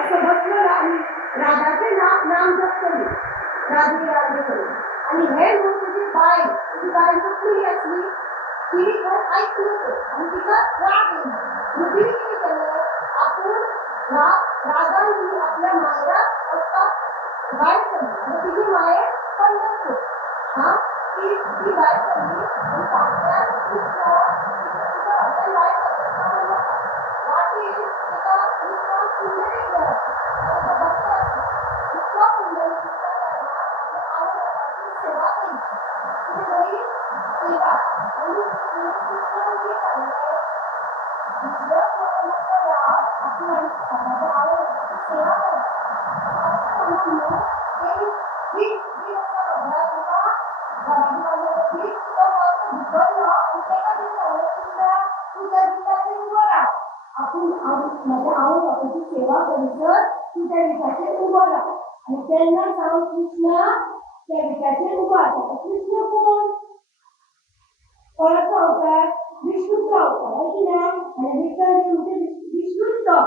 असं बसलं आणि राधाचे नाम जप करू, राधे राधे करू. आणि हे म्हणून तुझी बाई कुठली असली तिने घर ऐकलं आणि तिचा राग येईल. तिने केलं आपण रागांनी आपल्या मायरात असतात बाय करली आणि तिची माये पण नसतो. हा ती बाय करली आणि पाठ्यात बाय वाटी एका कुंडली सेवा केली. सेवा सेवा करीत तू त्या विषयाचे उभं राहा आणि त्यांना सांग कृष्ण त्या विषयाचे उभं राहतात. कृष्ण कोण? कोणाचा अवतार? विष्णूचा अवतार आहे की नाही? आणि विठ्ठल म्हणजे विष्णूचा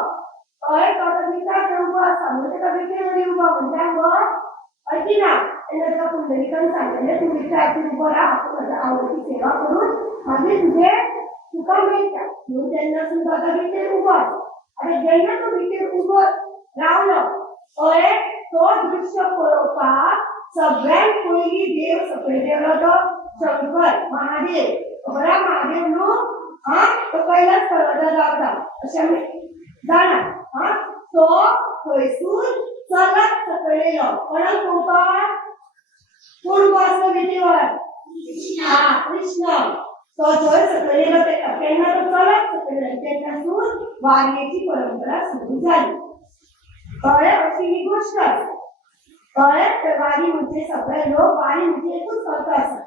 उभा असा म्हणजे का विठ्ठलमध्ये उभा म्हणल्यावर आहे की नाही? त्यांना पुंडलिकाने सांगितलं तू विठ्ठलाची उभं राहा, माझ्या आवडीची सेवा करून माझे तुझे तुका मिळतात म्हणून त्यांना सुद्धा आता विठ्ठल उभा. आणि ज्यांना तो विठ्ठल उभं रावलं तो दृश्य पळवता सगळ्यात पहिली देव सगळे तो शंकर महादेव बरा महादेव नो हा तो पहिलाच पर्वता जाता अशा जाणार. हा तो थंयसून चलत सकलेलो कोणाक पोवपाक कोण असं विधीवर हा कृष्ण तो थंय सकलेलो तेन्ना तो चलत सकलेलो तेन्नासून वारयेची परंपरा सुरू झाली. कळ्ळें? अशी ही गोष्ट कळ्ळें? वारी म्हणजे सगळे लोक वारी म्हणजे एकूच अर्थ आसा.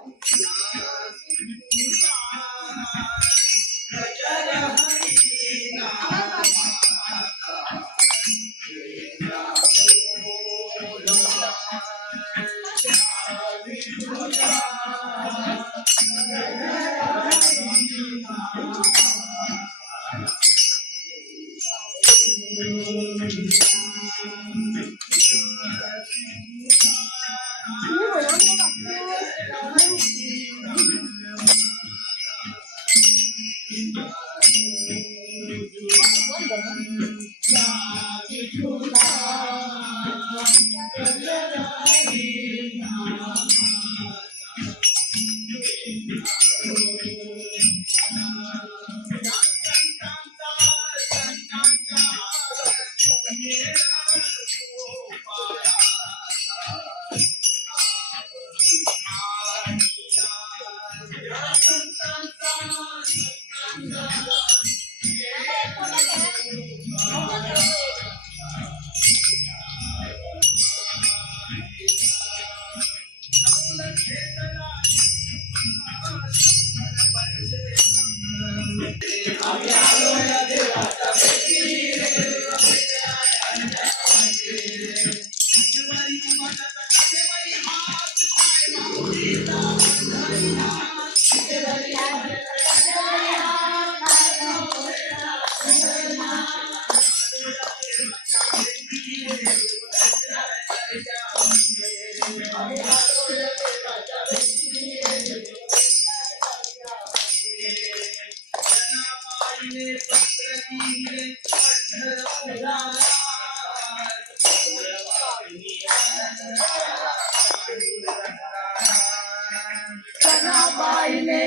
बाईने